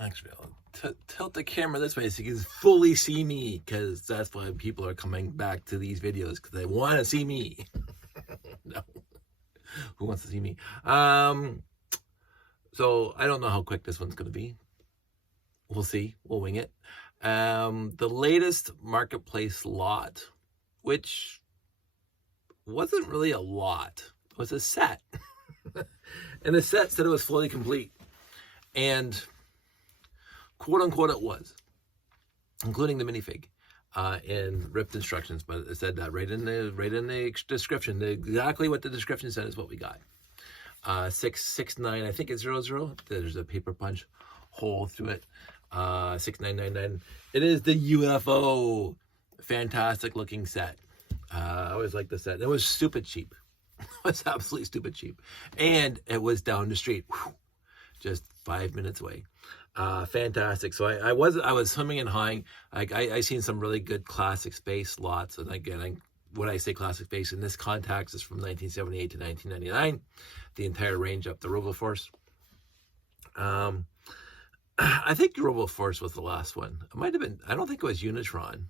Actually, I'll tilt the camera this way so you can fully see me, because that's why people are coming back to these videos, because they want to see me. No, who wants to see me? So I don't know how quick this one's going to be. We'll see. We'll wing it. The latest marketplace lot, which wasn't really a lot, was a set. And the set said it was fully complete. And quote unquote it was, including the minifig and ripped instructions, but it said that right in the description. Exactly what the description said is what we got. 669, I think it's 00. There's a paper punch hole through it. 6999. It is the UFO. Fantastic looking set. I always liked the set. It was stupid cheap. It was absolutely stupid cheap. And it was down the street. Whew, just 5 minutes away. Fantastic. So I was humming and hawing. I seen some really good classic space lots. And again, when I say classic space in this context is from 1978 to 1999. The entire range up to RoboForce. I think RoboForce was the last one. It might have been, I don't think it was Unitron,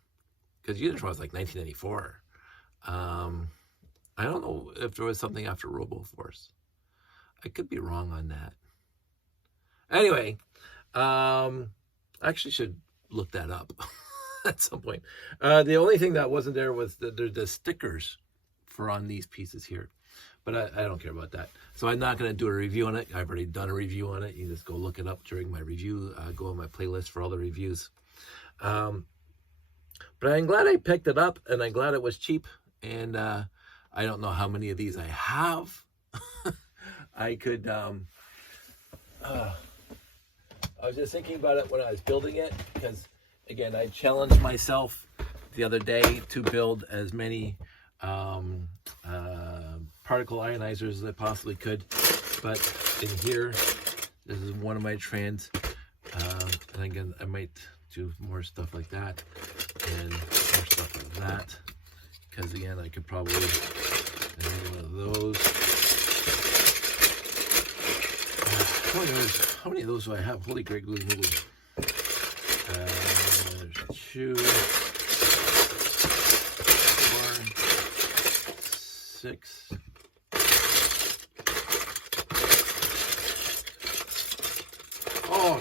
because Unitron was like 1994. I don't know if there was something after RoboForce. I could be wrong on that. Anyway, I actually should look that up at some point. The only thing that wasn't there was the stickers for on these pieces here. But I don't care about that. So I'm not going to do a review on it. I've already done a review on it. You just go look it up during my review. Go on my playlist for all the reviews. But I'm glad I picked it up, and I'm glad it was cheap. And I don't know how many of these I have. I could... I was just thinking about it when I was building it, because, again, I challenged myself the other day to build as many... particle ionizers as I possibly could, but in here, this is one of my trans, and again, I might do more stuff like that, and more stuff like that, because again, I could probably do one of those. How many of those do I have? Holy great googly moogly. There's 2, 4, 6. Oh,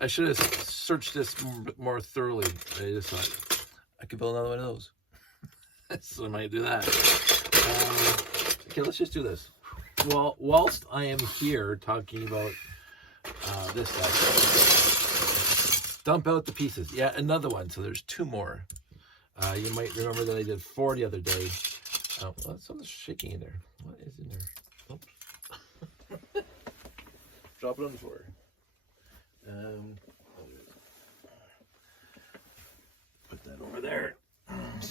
I should have searched this more thoroughly. I just thought I could build another one of those. So I might do that. Okay, let's just do this. Well, whilst I am here talking about this stuff, dump out the pieces. Yeah, another one. So there's 2 more. You might remember that I did 4 the other day. Oh, well, something's shaking in there. What is in there? Oops. Drop it on the floor. Put that over there.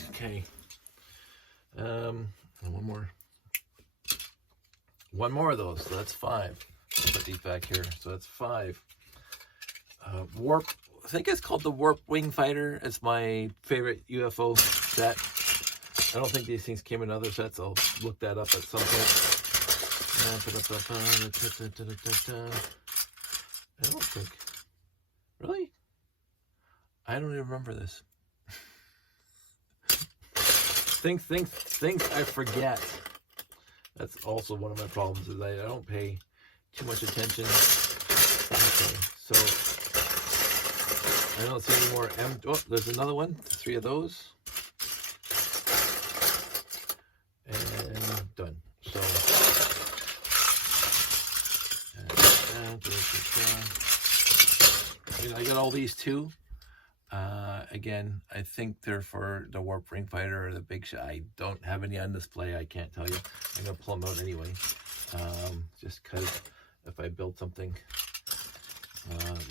Okay. And one more. One more of those. So that's 5. Put these back here. So that's 5. Warp. I think it's called the Warp Wing Fighter. It's my favorite UFO set. I don't think these things came in other sets. I'll look that up at some point. I don't think. Really? I don't even remember this. Things I forget. That's also one of my problems, is I don't pay too much attention. Okay, so I don't see any more oh, there's another one. 3 of those. And done. So I got all these too. Again, I think they're for the Warp Ring Fighter or the Big Shot. I don't have any on display. I can't tell you. I'm gonna pull them out anyway, just because if I build something,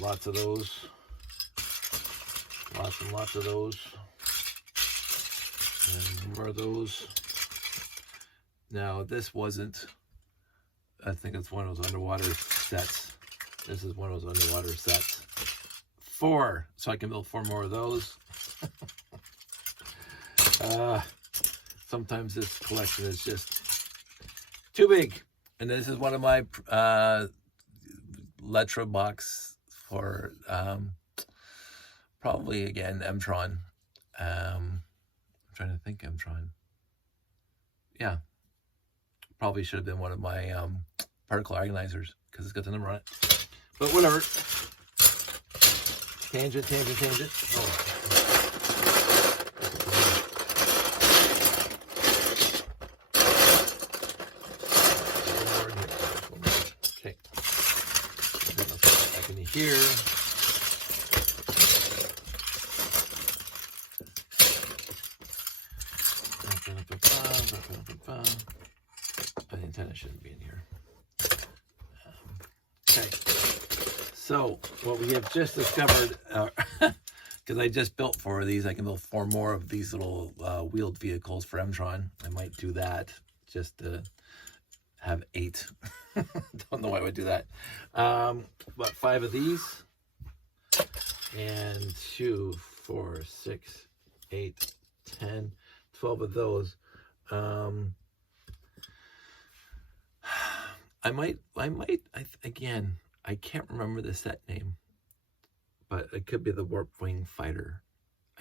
lots of those, lots and lots of those, and more of those. Now this wasn't. I think it's one of those underwater sets. This is one of those underwater sets. 4, so I can build 4 more of those. Sometimes this collection is just too big. And this is one of my Letra box for probably again M-tron. I'm trying to think M-tron. Yeah, probably should have been one of my particle ionizers because it's got the number on it. But whatever. Tangent. Oh. Okay. Back in here. The antenna shouldn't be in here. Okay. So what we have just discovered, because I just built 4 of these, I can build 4 more of these little wheeled vehicles for M-tron. I might do that just to have 8. Don't know why I would do that. But 5 of these, and 2, 4, 6, 8, 10, 12 of those. Again, I can't remember the set name, but it could be the Warp Wing Fighter,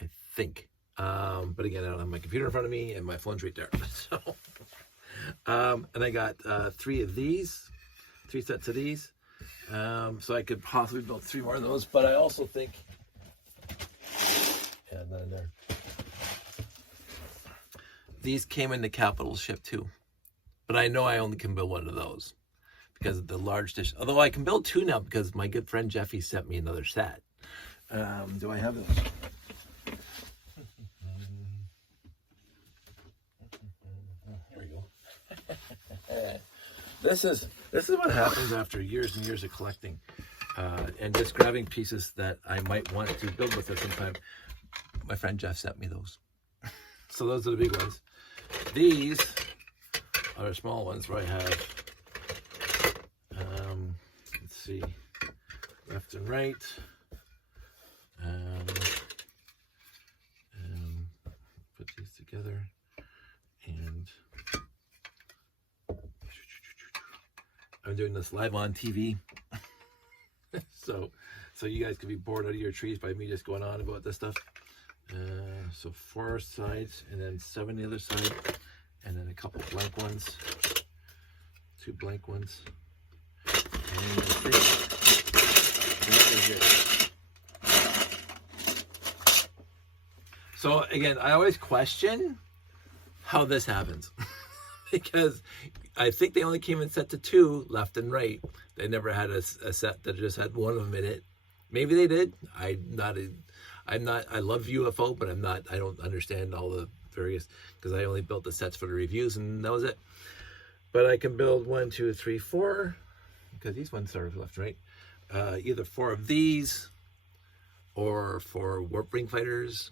I think. But again, I don't have my computer in front of me and my phone's right there. So, and I got 3 of these, 3 sets of these. So I could possibly build 3 more of those, but I also think, yeah, none in there. These came in the capital ship too, but I know I only can build 1 of those because of the large dish. Although I can build 2 now because my good friend Jeffy sent me another set. Do I have those? Here we go. This is what happens after years and years of collecting and just grabbing pieces that I might want to build with at some time. My friend Jeff sent me those. So those are the big ones. These are small ones where I have, let's see, left and right. Put these together, and I'm doing this live on TV. so you guys can be bored out of your trees by me just going on about this stuff. So 4 sides, and then 7 the other side, and then a couple blank ones, 2 blank ones, and that is it. So again, I always question how this happens because I think they only came in set to 2 left and right. They never had a set that just had 1 of them in it. Maybe they did. I love UFO, but I don't understand all the various, because I only built the sets for the reviews and that was it. But I can build 1, 2, 3, 4, because these ones are left and right. Either 4 of these or 4 Warp Ring Fighters.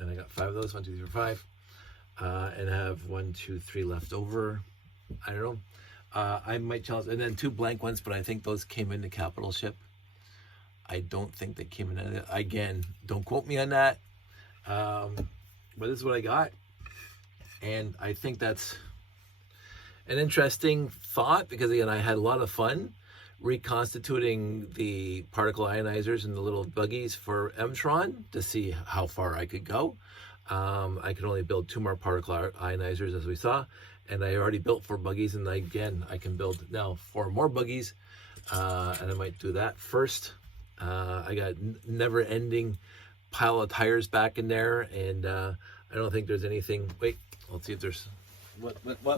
And I got 5 of those, 1, 2, 3, 4, 5. And I have 1, 2, 3 left over. I don't know. I might challenge, and then 2 blank ones, but I think those came in the capital ship. I don't think they came in. Again, don't quote me on that. But this is what I got. And I think that's an interesting thought because, again, I had a lot of fun reconstituting the particle ionizers and the little buggies for M-tron to see how far I could go. I could only build 2 more particle ionizers, as we saw. And I already built 4 buggies. And again, I can build now 4 more buggies. And I might do that first. I got never-ending pile of tires back in there, and I don't think there's anything. Wait, let's see if there's what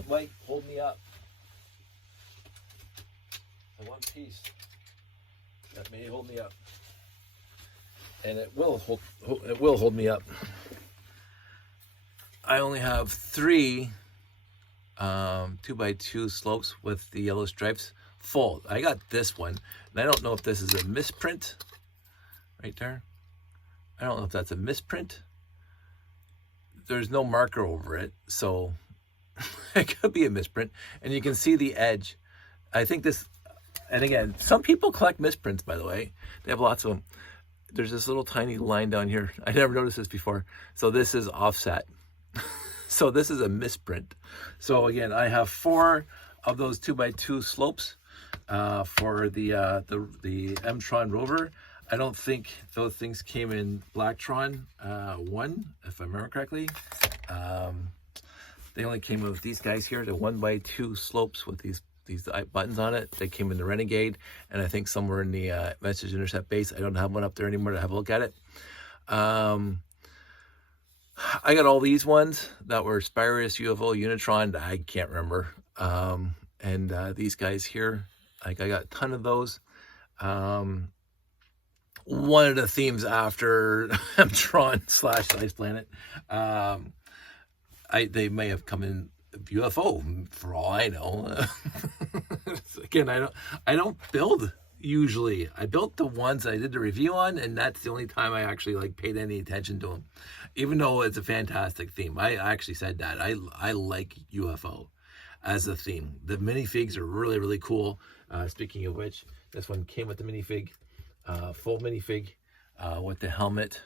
might hold me up. The one piece that may hold me up, and it will hold me up. I only have 3 2x2 slopes with the yellow stripes. Full. I got this one, and I don't know if this is a misprint right there. I don't know if that's a misprint. There's no marker over it, so it could be a misprint. And you can see the edge. I think this, and again, some people collect misprints, by the way. They have lots of them. There's this little tiny line down here. I never noticed this before. So this is offset. So this is a misprint. So again, I have 4 of those 2x2 slopes. for the M-Tron Rover. I don't think those things came in Blacktron 1, if I remember correctly. They only came with these guys here, the 1x2 slopes with these buttons on it. They came in the Renegade, and I think somewhere in the Message Intercept base. I don't have one up there anymore to have a look at it. I got all these ones that were Spirus, UFO, Unitron. I can't remember. And these guys here, like I got a ton of those. One of the themes after Tron / Ice Planet, they may have come in UFO for all I know. Again, I don't build usually. I built the ones I did the review on, and that's the only time I actually like paid any attention to them. Even though it's a fantastic theme, I actually said that I like UFO as a theme. The minifigs are really, really cool. Speaking of which, this one came with the minifig, full minifig, with the helmet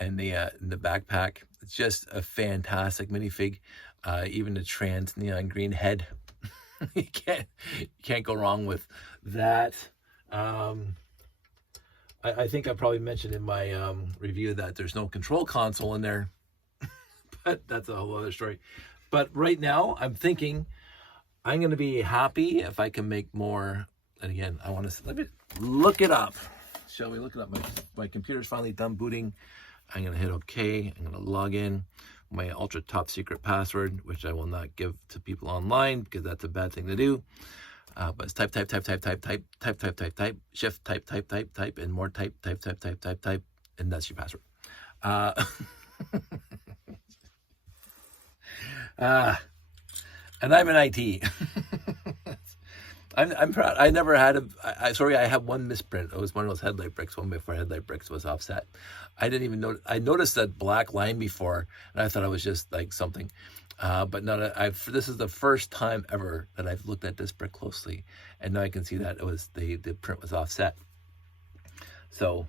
and the backpack. It's just a fantastic minifig. Even the trans neon green head, you can't go wrong with that. I think I probably mentioned in my review that there's no control console in there, but that's a whole other story. But right now, I'm thinking I'm going to be happy if I can make more. And again, I want to let me look it up. Shall we look it up? My computer's finally done booting. I'm going to hit OK. I'm going to log in. My ultra top secret password, which I will not give to people online because that's a bad thing to do. But it's type, shift, type, and more type, and that's your password. And I'm in IT. I'm proud. I never had I have one misprint. It was one of those headlight bricks. One before headlight bricks was offset. I didn't even know. I noticed that black line before, and I thought it was just like something. But no, this is the first time ever that I've looked at this brick closely, and now I can see that it was the print was offset. So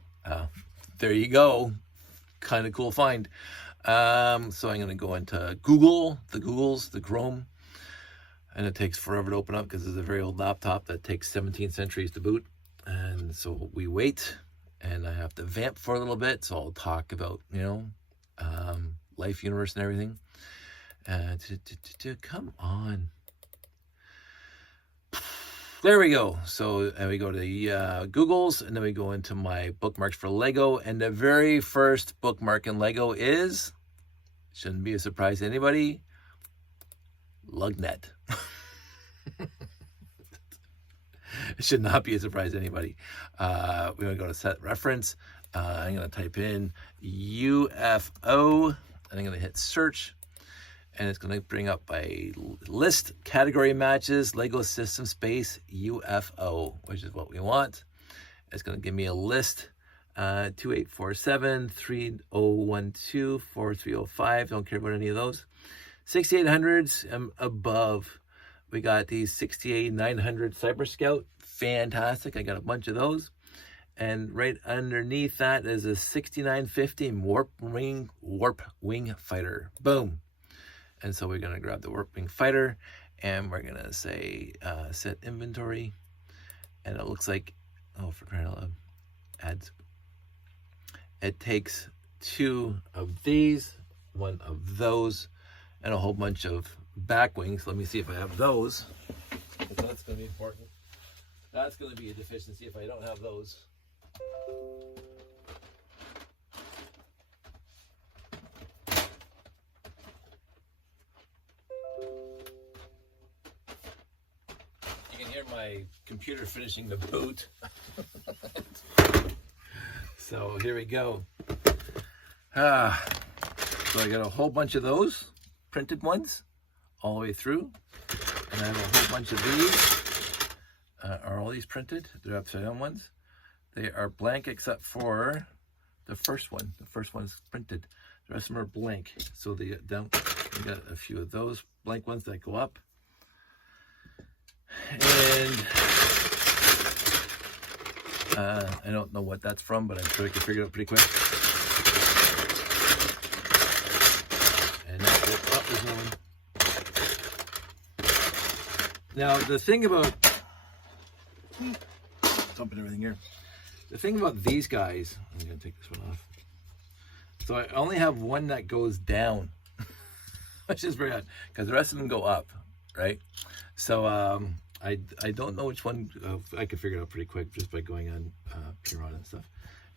there you go, kind of cool find. So I'm gonna go into Google, the Chrome, and it takes forever to open up because it's a very old laptop that takes 17 centuries to boot. And so we wait, and I have to vamp for a little bit. So I'll talk about life, universe, and everything. Come on. There we go. So we go to the Googles, and then we go into my bookmarks for Lego. And the very first bookmark in Lego is, shouldn't be a surprise to anybody, Lugnet. It should not be a surprise to anybody. We're going to go to set reference. I'm going to type in UFO, and I'm going to hit search. And it's going to bring up a list, category matches, Lego System Space, UFO, which is what we want. It's going to give me a list, 2847, 3012, 4305. Don't care about any of those. 6800s and above. We got these 68900 Cyber Scout. Fantastic. I got a bunch of those. And right underneath that is a 6950 Warp Wing Fighter. Boom. And so we're going to grab the Warp Wing Fighter, and we're going to say set inventory. And it looks like, oh, for crying out loud, ads. It takes 2 of these, 1 of those, and a whole bunch of back wings. Let me see if I have those, because that's going to be important. That's going to be a deficiency if I don't have those. My computer finishing the boot. So here we go. So I got a whole bunch of those printed ones all the way through, and I have a whole bunch of these. Are all these printed? They're upside down ones. They are blank except for the first one. The first one's printed. The rest of them are blank. So we got a few of those blank ones that go up. And I don't know what that's from, but I'm sure I can figure it out pretty quick. And that's it. Oh, there's no one. Now, the thing about dumping everything here. The thing about these guys, I'm gonna take this one off. So I only have one that goes down, which is very odd, because the rest of them go up, right? So I don't know which one. I could figure it out pretty quick just by going on Piron and stuff.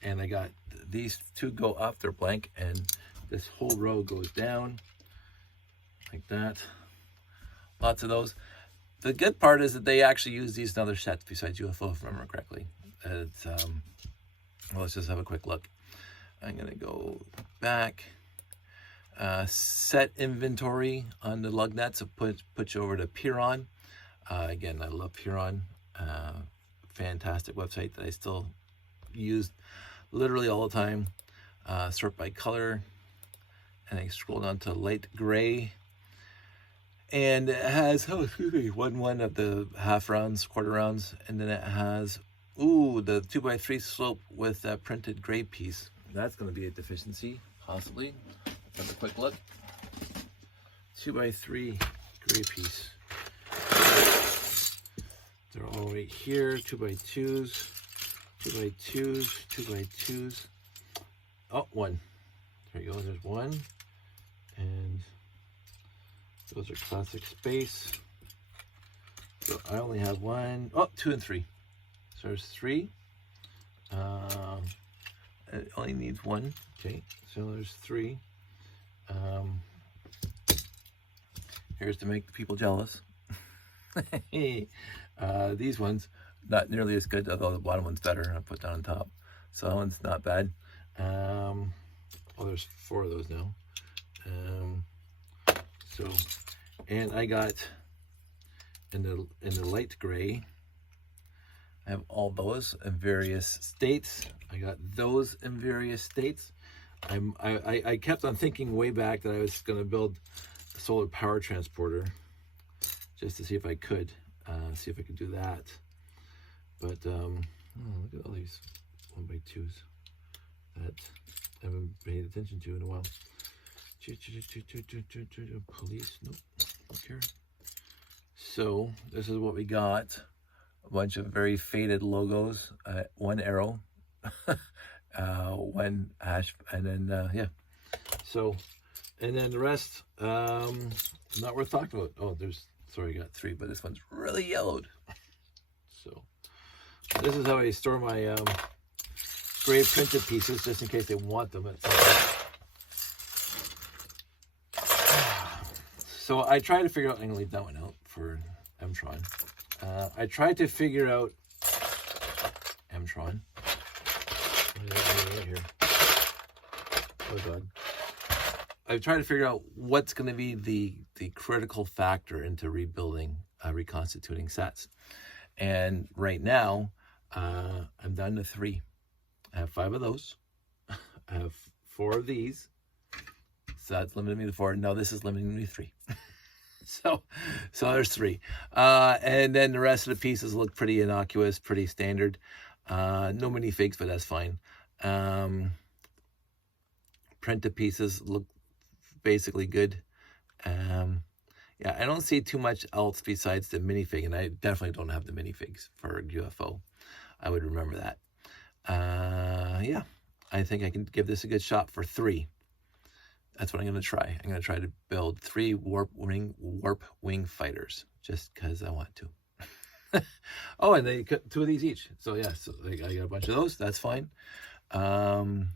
And I got these two go up, they're blank, and this whole row goes down like that. Lots of those. The good part is that they actually use these in other sets besides UFO, if I remember correctly. It's, well, let's just have a quick look. I'm gonna go back. Set inventory on the lug nuts. So put you over to Piron. Again, I love Piron. Fantastic website that I still use literally all the time. Sort by color, and I scroll down to light gray. And it has, oh, excuse me, one of the half rounds, quarter rounds, and then it has, ooh, the 2x3 slope with that printed gray piece. That's going to be a deficiency, possibly. Let's have a quick look. 2x3 gray piece. They're all right here. 2x2s, 2x2s, 2x2s. Oh, one. There you go. There's one, and those are classic space. So I only have one. Oh, 2 and 3. So there's 3. It only needs 1. Okay, so there's 3. Here's to make the people jealous. These ones, not nearly as good, although the bottom one's better. I put that on top. So that one's not bad. Oh, there's 4 of those now. So, and I got in the light gray, I have all those in various states. I got those in various states. I kept on thinking way back that I was going to build a solar power transporter just to see if I could do that. But oh, look at all these 1x2s that I haven't paid attention to in a while. Police, nope, don't care. So this is what we got. A bunch of very faded logos, 1 arrow, 1 hash, and then yeah. So, and then the rest, not worth talking about. Oh, sorry, I got 3, but this one's really yellowed. So this is how I store my gray printed pieces, just in case they want them at some point. So I tried to figure out, I'm gonna leave that one out for Mtron. I tried to figure out Mtron. Right here. Oh God. I've tried to figure out what's going to be the critical factor into rebuilding, reconstituting sets. And right now, I'm down to 3. I have 5 of those. I have 4 of these. So that's limiting me to 4. No, this is limiting me to 3. So there's 3. And then the rest of the pieces look pretty innocuous, pretty standard. No minifigs, but that's fine. Printed pieces look basically good. Yeah, I don't see too much else besides the minifig, and I definitely don't have the minifigs for UFO. I would remember that. Yeah, I think I can give this a good shot for 3. That's what I'm going to try. I'm going to try to build 3 warp wing fighters, just because I want to. Oh, and they cut 2 of these each. So yeah, so I got a bunch of those. That's fine. And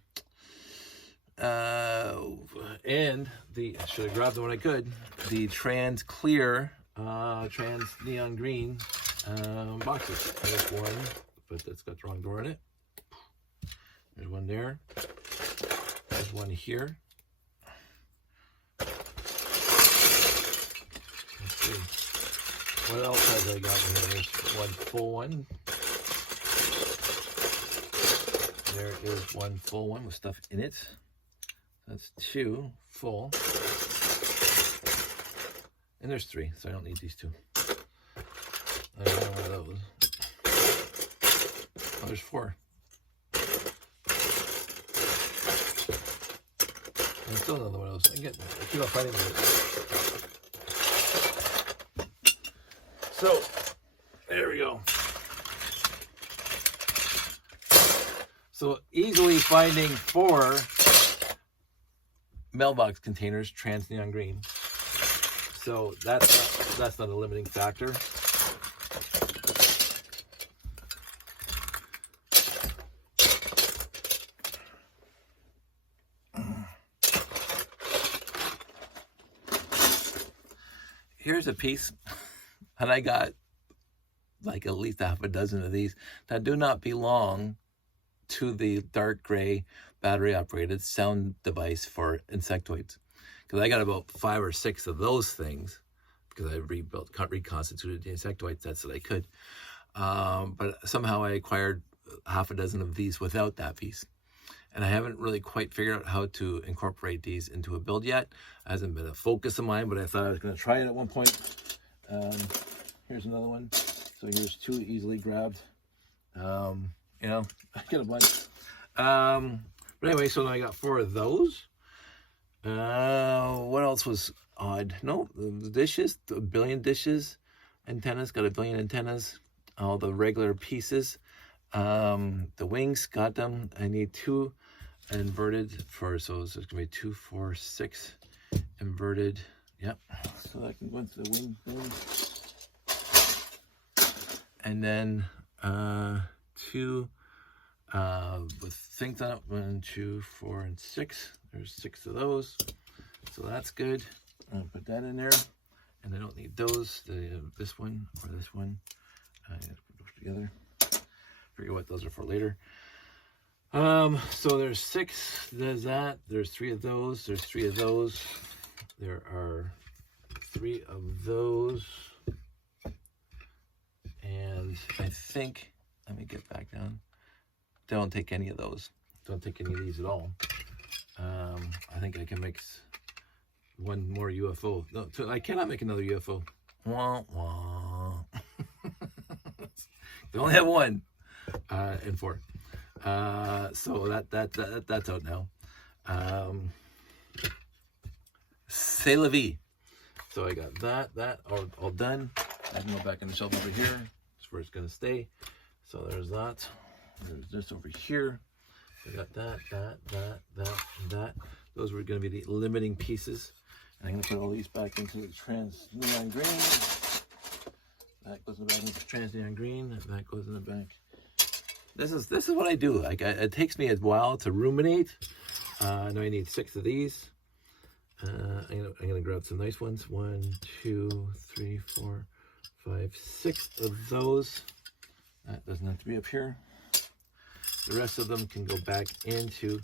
I should have grabbed them when I could. The trans clear, trans neon green boxes. There's one, but that's got the wrong door in it. There's one there. There's one here. Let's see. What else has I got in here? There's one full one. There is one full one with stuff in it. That's 2 full. And there's 3, so I don't need these 2. I don't know where those. Oh, there's 4. And still another one of those. I keep on finding them. So, there we go. So easily finding 4 mailbox containers trans neon green. So that's not a limiting factor. Here's a piece, and I got like at least half a dozen of these that do not belong to the dark gray battery operated sound device for insectoids, because I got about 5 or 6 of those things because I reconstituted the insectoid sets that I could, but somehow I acquired half a dozen of these without that piece, and I haven't really quite figured out how to incorporate these into a build yet. It hasn't been a focus of mine, but I thought I was going to try it at one point. Here's another one. So here's 2 easily grabbed. You know, I get a bunch. But anyway, so now I got 4 of those. What else was odd? No, the dishes, the billion dishes, antennas, got a billion antennas. All the regular pieces. The wings, got them. I need 2 inverted for, so it's just gonna be 2, 4, 6 inverted. Yep. So I can go into the wing thing. And then 2 with things on it. 1, 2, 4, and 6. There's 6 of those, so that's good. I'll put that in there, and I don't need those. This one or this one. I have to put those together. Figure what those are for later. So there's 6. There's that. There's 3 of those. There's 3 of those. There are 3 of those. And I think, let me get back down. Don't take any of those. Don't take any of these at all. I think I can make 1 more UFO. No, I cannot make another UFO. Wah, wah. You only have 1 and 4. So that's out now. C'est la vie. So I got that all done. I can go back on the shelf over here. That's where it's going to stay. So there's that. There's this over here. I got that, and that. Those were going to be the limiting pieces. And I'm going to put all these back into the trans neon green. That goes in the back into trans neon green. That goes in the back. This is what I do. Like it takes me a while to ruminate. I know I need 6 of these. I'm gonna grab some nice ones. 1, 2, 3, 4, 5, 6 of those. That doesn't have to be up here. The rest of them can go back into.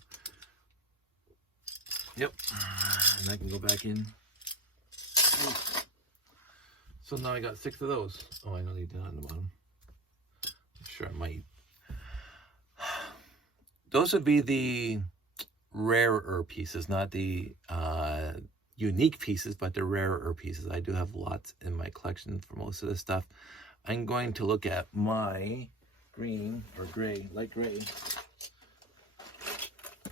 Yep, and I can go back in. So now I got 6 of those. Oh, I don't need that on the bottom. Sure, I might. Those would be the rarer pieces, not the unique pieces, but the rarer pieces. I do have lots in my collection for most of this stuff. I'm going to look at my green or gray, light gray.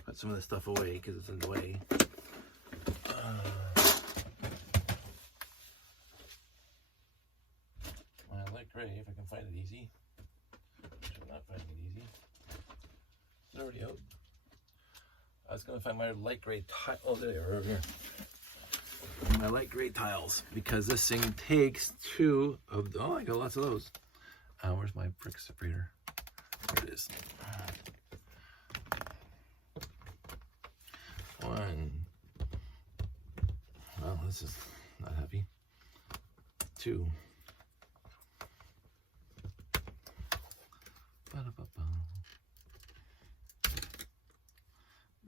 Put some of this stuff away because it's in the way. My light gray, if I can find it easy. I'm not finding it easy. It's already out. I was going to find my light gray tile. Oh, there they are, over here. My light gray tiles, because this thing takes 2 of the, oh, I got lots of those. Where's my brick separator? There it is. 1. Well, this is not heavy. 2.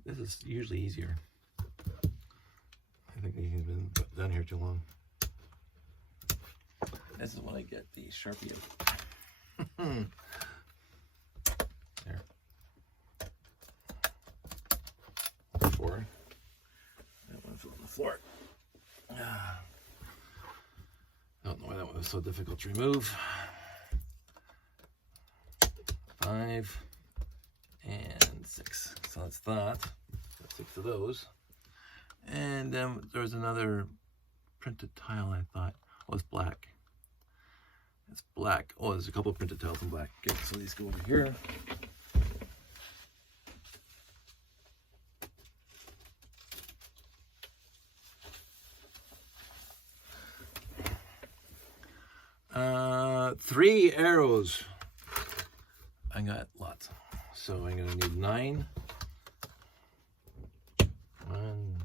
This is usually easier. I think they've been down here too long. This is when I get the Sharpie out. There. 4. That one fell on the floor. I don't know why that one was so difficult to remove. 5 and 6. So that's that. Got 6 of those. And then there's another printed tile, I thought. Oh, it's black. It's black. Oh, there's a couple of printed tiles in black. Okay, so these go over here. 3 arrows. I got lots. So I'm going to need 9. 1,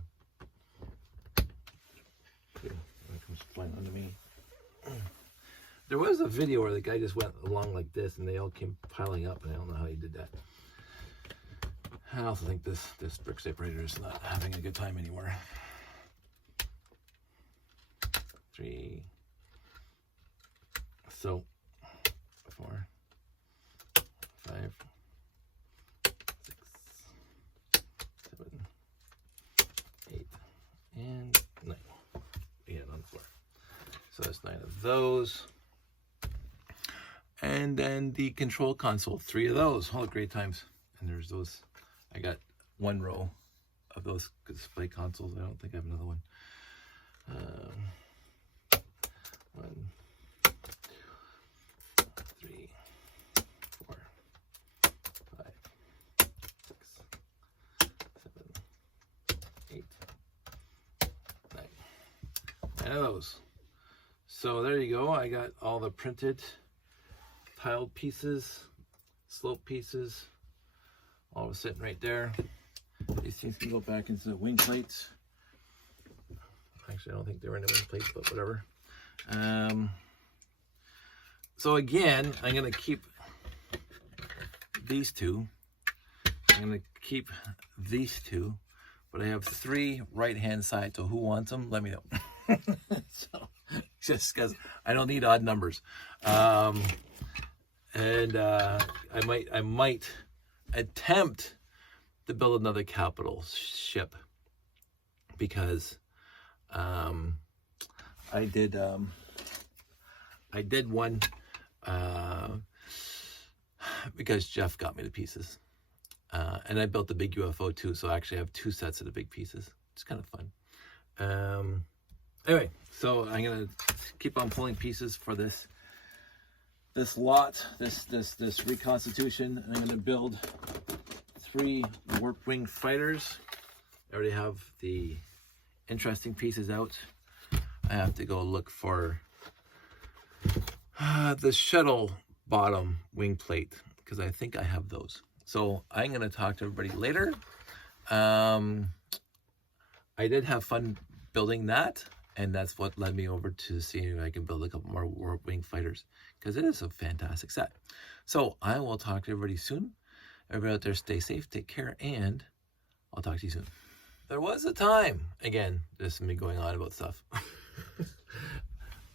2. That comes flying onto me. There was a video where the guy just went along like this and they all came piling up, and I don't know how he did that. I also think this brick separator is not having a good time anymore. 3. So 4, 5, 6, 7, 8, and 9. Again on the floor. So that's 9 of those. And then the control console, 3 of those. Oh, great times. And there's those. I got 1 row of those display consoles. I don't think I have another one. 1, 2, 3, 4, 5, 6, 7, 8, 9. 9 of those. So there you go. I got all the printed tiled pieces, slope pieces, all sitting right there. These things can go back into the wing plates. Actually, I don't think they were in the wing plates, but whatever. So again, I'm going to keep these 2. I'm going to keep these 2, but I have 3 right-hand sides. So who wants them? Let me know. So, just because I don't need odd numbers. And I might attempt to build another capital ship, because I did one because Jeff got me the pieces, and I built the big UFO too. So I actually have 2 sets of the big pieces. It's kind of fun. Anyway, so I'm gonna keep on pulling pieces for this lot, this Reconstitution. I'm gonna build 3 warp wing fighters. I already have the interesting pieces out. I have to go look for the shuttle bottom wing plate, because I think I have those. So I'm gonna talk to everybody later. I did have fun building that, and that's what led me over to seeing if I can build a couple more warp wing fighters, because it is a fantastic set. So I will talk to everybody soon. Everybody out there, stay safe, take care, and I'll talk to you soon. There was a time, again, this is me going on about stuff.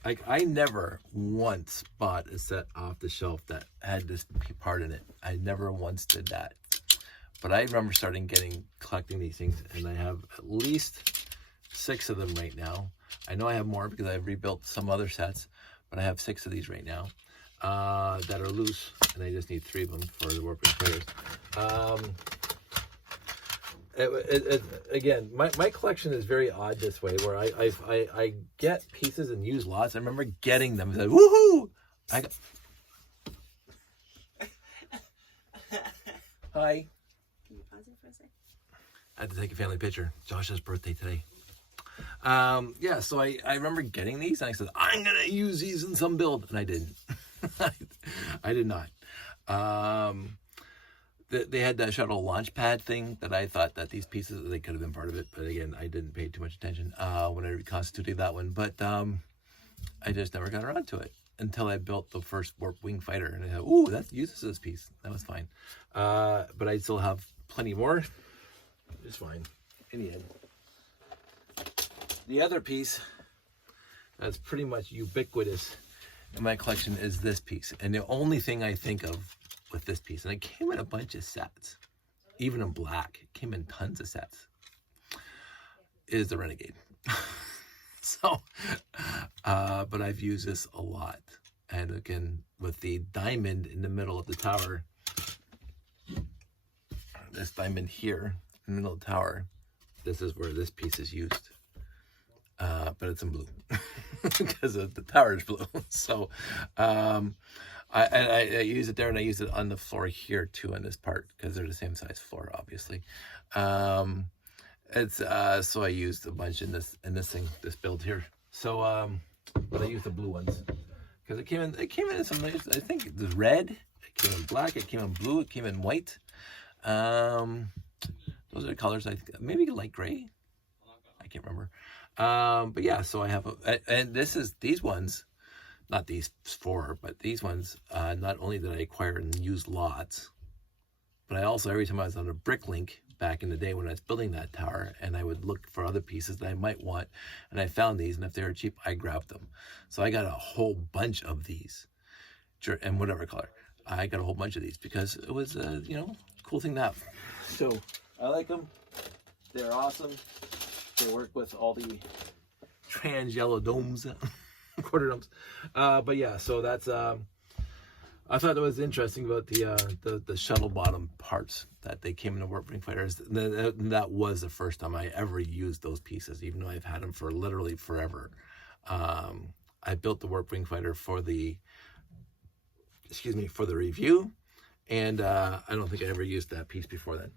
Like, I never once bought a set off the shelf that had this part in it. I never once did that. But I remember collecting these things, and I have at least 6 of them right now. I know I have more because I've rebuilt some other sets, but I have 6 of these right now that are loose, and I just need 3 of them for the warping players. Again, my collection is very odd this way, where I get pieces and use lots. I remember getting them and said, woohoo! Hi. Can you pause it for a sec? I had to take a family picture. Josh's birthday today. Yeah, so I remember getting these, and I said, I'm going to use these in some build, and I didn't. I did not. They had that shuttle launch pad thing that I thought that these pieces, they could have been part of it, but again, I didn't pay too much attention when I reconstituted that one, but I just never got around to it until I built the first warp wing fighter, and I thought, ooh, that uses this piece. That was fine. But I still have plenty more. It's fine in the end. The other piece that's pretty much ubiquitous in my collection is this piece, and the only thing I think of with this piece, and it came in a bunch of sets, even in black, it came in tons of sets, is the Renegade. So, but I've used this a lot, and again, with the diamond in the middle of the tower, this diamond here in the middle of the tower, this is where this piece is used. But it's in blue because the tower is blue. So I use it there, and I use it on the floor here too in this part because they're the same size floor, obviously. It's so I used a bunch in this thing, this build here. So but I use the blue ones because it came in some nice, I think it was red, it came in black, it came in blue, it came in white. Those are the colors. Maybe light gray. I can't remember. But yeah, so I have and these ones, not these four, but these ones. Not only did I acquire and use lots, but I also, every time I was on a Bricklink back in the day when I was building that tower, and I would look for other pieces that I might want, and I found these, and if they were cheap, I grabbed them. So I got a whole bunch of these, and whatever color. I got a whole bunch of these because it was cool thing to have. So I like them. They're awesome. They work with all the trans yellow domes, quarter domes. But yeah, so that's I thought that was interesting about the shuttle bottom parts that they came in the Warp Wing Fighters. That was the first time I ever used those pieces, even though I've had them for literally forever. I built the Warp Wing Fighter for the review, and I don't think I ever used that piece before then,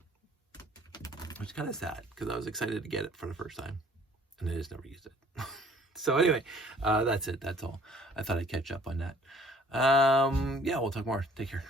which is kind of sad because I was excited to get it for the first time, and I just never used it. So anyway, that's it. That's all. I thought I'd catch up on that. Yeah, we'll talk more. Take care.